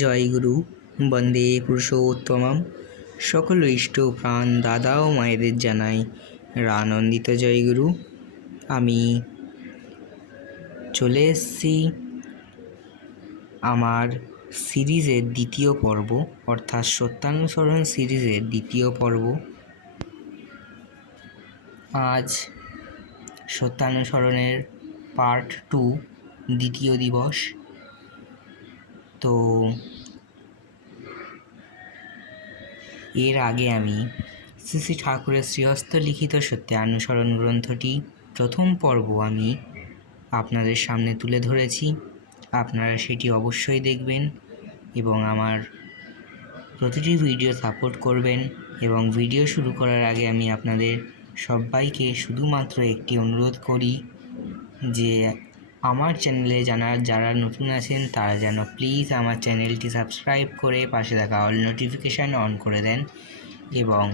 জয়গুরু বন্দে পুরুষোত্তমম। সকল ইষ্ট প্রাণ দাদা ও মায়েদের জানাই আনন্দিত জয়গুরু। আমি চলে এসেছি আমার সিরিজের দ্বিতীয় পর্ব, অর্থাৎ সত্যানুসরণ সিরিজের দ্বিতীয় পর্ব। আজ সত্যানুসরণের পার্ট 2, দ্বিতীয় দিবস। তো এর আগে আমি শ্রী শ্রী ঠাকুরের শ্রীহস্ত লিখিত সত্যানুসরণ গ্রন্থটি প্রথম পর্ব আমি আপনাদের সামনে তুলে ধরেছি। আপনারা সেটি অবশ্যই দেখবেন এবং আমার প্রতিটি ভিডিও সাপোর্ট করবেন। এবং ভিডিও শুরু করার আগে আমি আপনাদের সবাইকে শুধুমাত্র একটি অনুরোধ করি যে আমার চ্যানেলে যারা নতুন আছেন তারা যেন প্লিজ আমার চ্যানেলটি সাবস্ক্রাইব করে পাশে থাকা অল নোটিফিকেশান অন করে দেন। এবং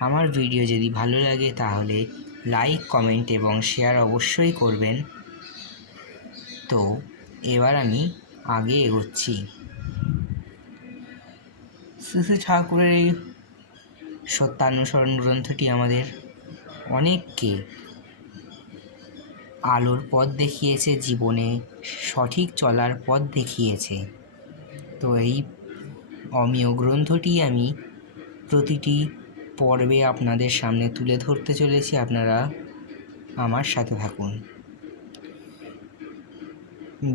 আমার ভিডিও যদি ভালো লাগে তাহলে লাইক, কমেন্ট এবং শেয়ার অবশ্যই করবেন। তো এবার আমি আগে এগোচ্ছি। শ্রী শ্রী ঠাকুরের এই সত্যানুসরণ গ্রন্থটি আমাদের অনেককে আলোর পথ দেখিয়েছে, জীবনে সঠিক চলার পথ দেখিয়েছে। তো এই অমীয় গ্রন্থটি আমি প্রতিটি পর্বে আপনাদের সামনে তুলে ধরতে চলেছি। আপনারা আমার সাথে থাকুন।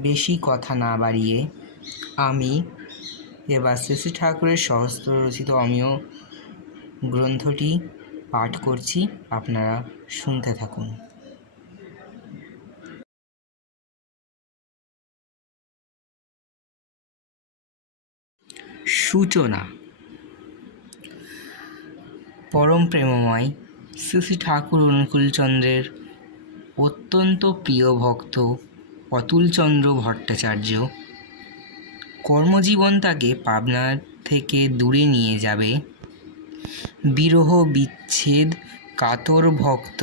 বেশি কথা না বাড়িয়ে আমি এবার শ্রী শ্রী ঠাকুরের সহস্র রচিত অমীয় গ্রন্থটি পাঠ করছি, আপনারা শুনতে থাকুন। সূচনা। পরম প্রেমময় শ্রী শ্রী ঠাকুর অনুকূলচন্দ্রের অত্যন্ত প্রিয় ভক্ত অতুলচন্দ্র ভট্টাচার্য কর্মজীবন তাকে পাবনা থেকে দূরে নিয়ে যাবে। বিরহ বিচ্ছেদ কাতর ভক্ত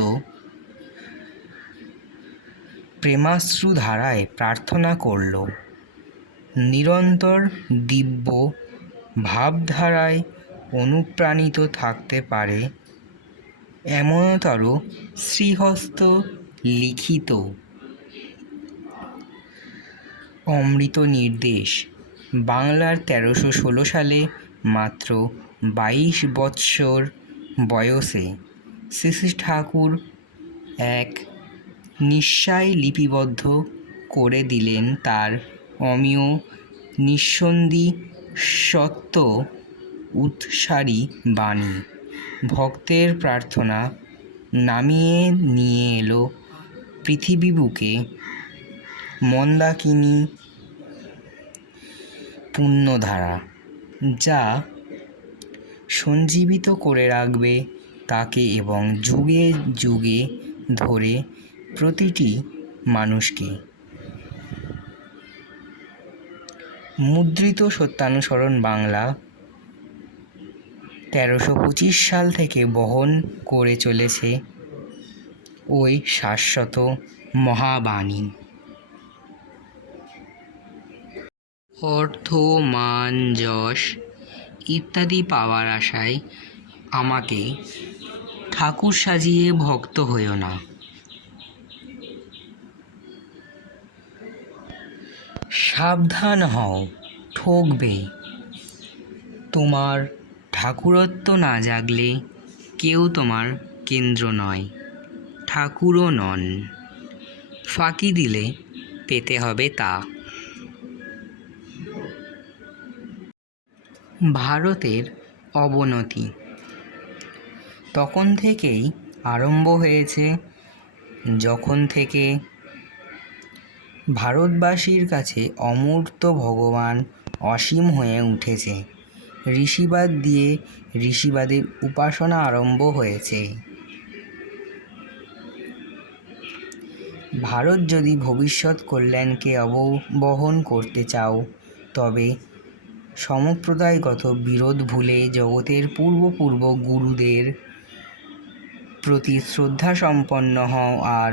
প্রেমাশ্রু ধারায় প্রার্থনা করল, নিরন্তর দিব্য ভাবধারায় অনুপ্রাণিত থাকতে পারে এমনতর শ্রীহস্ত লিখিত অমৃত নির্দেশ। বাংলার 1316 সালে মাত্র 22 বৎসর বয়সে শ্রী শ্রী ঠাকুর এক নিশ্বায় লিপিবদ্ধ করে দিলেন তার অমীয় নিঃসন্দি সত্য উৎসারী বাণী। ভক্তের প্রার্থনা নামিয়ে নিয়ে এলো পৃথিবী বুকে মন্দাকিনী পুণ্যধারা, যা সঞ্জীবিত করে রাখবে তাকে এবং যুগে যুগে ধরে প্রতিটি মানুষকে। মুদ্রিত সত্যানুসরণ বাংলা 1325 সাল থেকে বহন করে চলেছে ওই শাশ্বত মহাবাণী। অর্থ, মান, যশ ইত্যাদি পাওয়ার আশায় আমাকে ঠাকুর সাজিয়ে ভক্ত হইও না। সাবধান হও, ঠকবে। তোমার ঠাকুরত্ব না জাগলে কেউ তোমার কেন্দ্র নয়, ঠাকুরও নন। ফাঁকি দিলে পেতে হবে তা। ভারতের অবনতি তখন থেকেই আরম্ভ হয়েছে, যখন থেকে ভারতবাসীর কাছে অমূর্ত ভগবান অসীম হয়ে উঠেছে। ঋষিবাদ দিয়ে ঋষিবাদের উপাসনা আরম্ভ হয়েছে। ভারত যদি ভবিষ্যৎ কল্যাণকে অববহন করতে চাও তবে সম্প্রদায়গত বিরোধ ভুলে জগতের পূর্ব গুরুদের প্রতি শ্রদ্ধাসম্পন্ন হও আর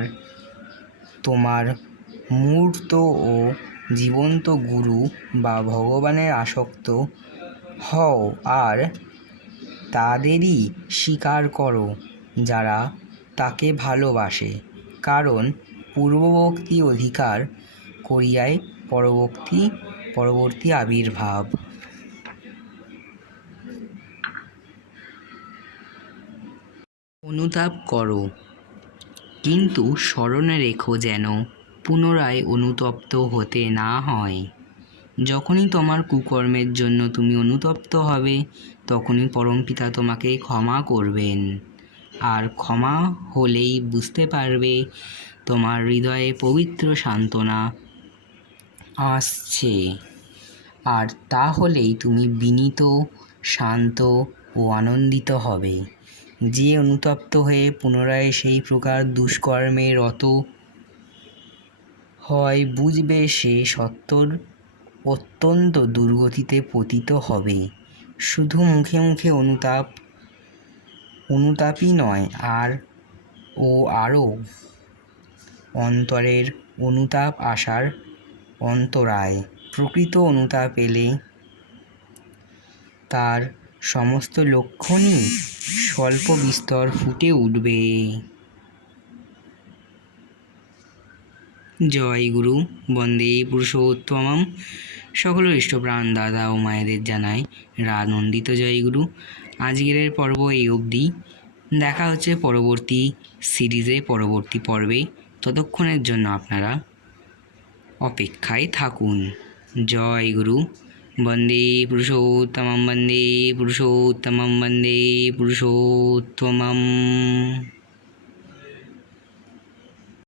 তোমার মূর্ত ও জীবন্ত গুরু বা ভগবানের আসক্ত হও আর তাদেরই স্বীকার করো যারা তাকে ভালোবাসে, কারণ পূর্ববর্তী অধিকার করিয়াই পরবর্তী আবির্ভাব। অনুতাপ করো, কিন্তু স্মরণে রেখো যেন পুনরায় অনুতপ্ত হতে না হয়। যখনই তোমার কুকর্মের জন্য তুমি অনুতপ্ত হবে, তখনই পরমপিতা তোমাকে ক্ষমা করবেন। আর ক্ষমা হলেই বুঝতে পারবে তোমার হৃদয়ে পবিত্র সান্ত্বনা আসছে। আর তা হলেই তুমি বিনীত, শান্ত ও আনন্দিত হবে। যে অনুতপ্ত হয়ে পুনরায় সেই প্রকার দুষ্কর্মে রত হয়, বুঝবে সে সত্তর অত্যন্ত দুর্গতিতে পতিত হবে। শুধু মুখে মুখে অনুতাপই নয়, আরও অন্তরের অনুতাপ আসার অন্তরায়। প্রকৃত অনুতাপ এলে তার সমস্ত লক্ষণই স্বল্প বিস্তর ফুটে উঠবে। জয় গুরু, বন্দে পুরুষোত্তমম। সকল ইষ্টপ্রাণ দাদা ও মায়েদের জানাই রানন্দিত জয় গুরু। আজকের পর্ব এই অবধি। দেখা হচ্ছে পরবর্তী সিরিজে, পরবর্তী পর্বে। ততক্ষণের জন্য আপনারা অপেক্ষায় থাকুন। জয় গুরু, বন্দে পুরুষোত্তমম, বন্দে পুরুষোত্তমম, বন্দে পুরুষোত্তমম।